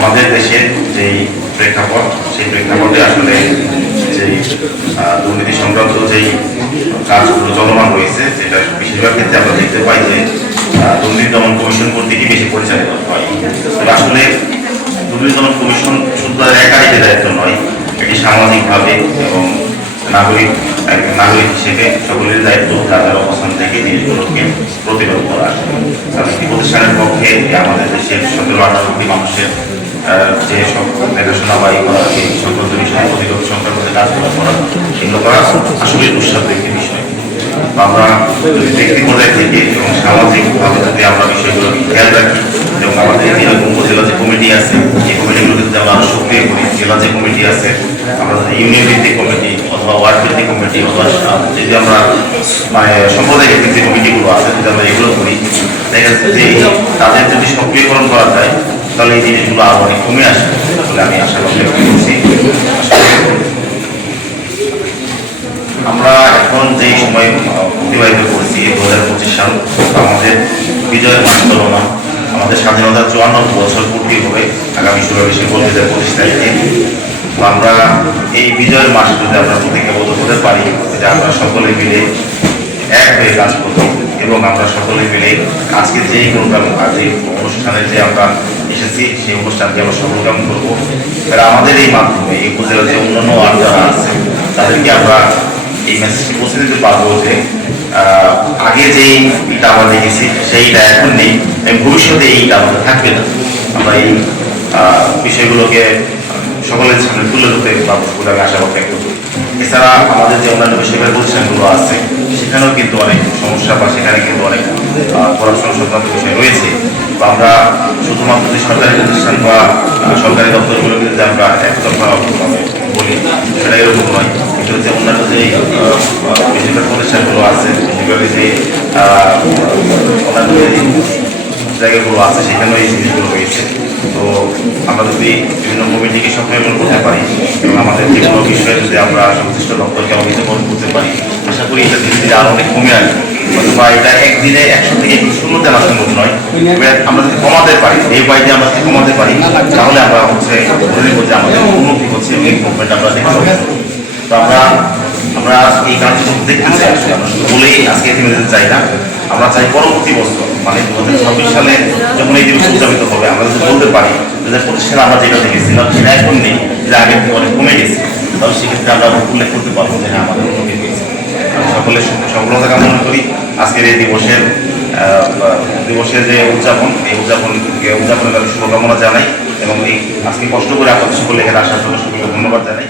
আমাদের দেশের যেই প্রেক্ষাপট, সেই প্রেক্ষাপটে আসলে যেই দুর্নীতি সংক্রান্ত যেই কাজগুলো চলমান রয়েছে, যেটা বেশিরভাগ ক্ষেত্রে আমরা দেখতে পাই যে দুর্নীতি দমন কমিশন কর্তৃকই বেশি পরিচালিত হয়। তবে আসলে দুর্নীতি দমন কমিশন শুধু একাই দায়িত্ব নয়, এটি সামাজিকভাবে এবং নাগরিক হিসেবে সকলের দায়িত্ব তাদের অবস্থান থেকে জিনিসগুলোকে প্রতিরোধ করা। একটি প্রতিষ্ঠানের পক্ষে আমাদের দেশের 17-18 কোটি মানুষের যে দেখাশোনা বা এই সংক্রান্ত বিষয়ে প্রতিরোধ সংক্রান্ত কাজগুলো করা, এগুলো করা আসলে দুঃসাধ্য একটি বিষয়। আমরা যদি ব্যক্তি পর্যায় থেকে এবং সামাজিকভাবে যদি আমরা বিষয়গুলো খেয়াল রাখি এবং আমাদের উপজেলা যে কমিটি আছে, এই কমিটিগুলোকে যদি আমরা আরো সক্রিয় করি, জেলা যে কমিটি আছে, আমরা যদি ইউনিয়ন ভিত্তিক কমিটি অথবা ওয়ার্ড ভিত্তিক কমিটি অথবা যদি আমরা মানে সম্প্রদায় ভিত্তিক যে কমিটিগুলো আছে, যদি আমরা এগুলো করি, দেখা যাচ্ছে যে তাদের যদি সক্রিয়করণ করা যায় তাহলে এই জিনিসগুলো আরো অনেক কমে আসে বলে আমি আশা করছি। আমরা এখন যেই সময় অতিবাহিত করছি 2025 সাল, আমাদের বিজয়ের মাসগণনা, আমাদের স্বাধীনতার 54 বছর পূর্তি হবে আগামী 16 ডিসেম্বর 2025 তারিখে। তো আমরা এই বিজয়ের মাসে যদি আমরা প্রতিজ্ঞাবদ্ধ হতে পারি যে আমরা সকলে মিলে এক হয়ে কাজ করব এবং আমরা সকলে মিলে আজকে যেই প্রোগ্রাম যে অনুষ্ঠানের যে আমরা এসেছি সেই অনুষ্ঠানকে আমরা সফলকাম করবো। তারা আমাদের এই মাধ্যমে এই উপজেলার যে অন্যান্য ওয়ার্ড যারা আছে তাদেরকে আমরা এই মেসেজটি পৌঁছে দিতে পারবো যে আগে যেই ইটা আমরা দেখেছি সেইটা এখন নেই এবং ভবিষ্যতে এই ইটা আমাদের থাকবে না। আমরা এই বিষয়গুলোকে সকলের সামনে তুলে ধরতে পারবো বলে আমি আশাবাদ ব্যক্ত করি। এছাড়া আমাদের যে অন্যান্য বেসরকারি প্রতিষ্ঠানগুলো আছে সেখানেও কিন্তু অনেক সমস্যা বা সেখানে কিন্তু অনেক করাপশন সংক্রান্ত বিষয় রয়েছে। তো আমরা শুধুমাত্র যে সরকারি প্রতিষ্ঠান বা সরকারি দপ্তরগুলোকে যদি আমরা একতরফা বলি সেটা এরকম নয়, কিন্তু যে অন্যান্য যে বেসরকারি প্রতিষ্ঠানগুলো আছে, বেসরকারি যে অন্যান্য জায়গাগুলো আছে সেখানেও এই জিনিসগুলো রয়েছে। তো আমরা যদি বিভিন্ন কমিটিকে সক্রিয় করতে পারি এবং আমাদের যে কোনো বিষয়ে যদি আমরা সংশ্লিষ্ট দপ্তরকে অবহিত করতে পারি, আশা করি এটা ধীরে ধীরে আরো অনেক কমে আসবে। অথবা এটা একদিনে 100 থেকে 200 আনা সম্ভব নয়। আমরা যদি কমাতে পারি, এই উপায়টি আমরা যদি কমাতে পারি তাহলে আমরা ধরে নিব যে আমাদের উন্নতি হচ্ছে এবং মুভমেন্ট আমরা দেখতে পাবো। তো আমরা এই কাজগুলো দেখতে চাই, আমরা শুধু বলেই আজকে থেমে যেতে চাই না। আমরা চাই পরবর্তী বছর মানে 2026 সালে যখন এই দিবস উদযাপিত হবে আমরা যদি বলতে পারি 2025 সালে আমরা যেটা দেখেছিলাম সেটা এখন নেই, যেটা আগের থেকে অনেক কমে গেছে, তাহলে সেক্ষেত্রে আমরা উল্লেখ করতে পারবো যে হ্যাঁ আমাদের উন্নতি হয়েছে। আমি সকলের সফলতা কামনা করি। আজকের এই দিবসের যে উদযাপন, এই উদযাপনের শুভকামনা জানাই এবং এই আজকে কষ্ট করে আপনাদের সকলে এখানে আসার জন্য সকলকে ধন্যবাদ জানাই।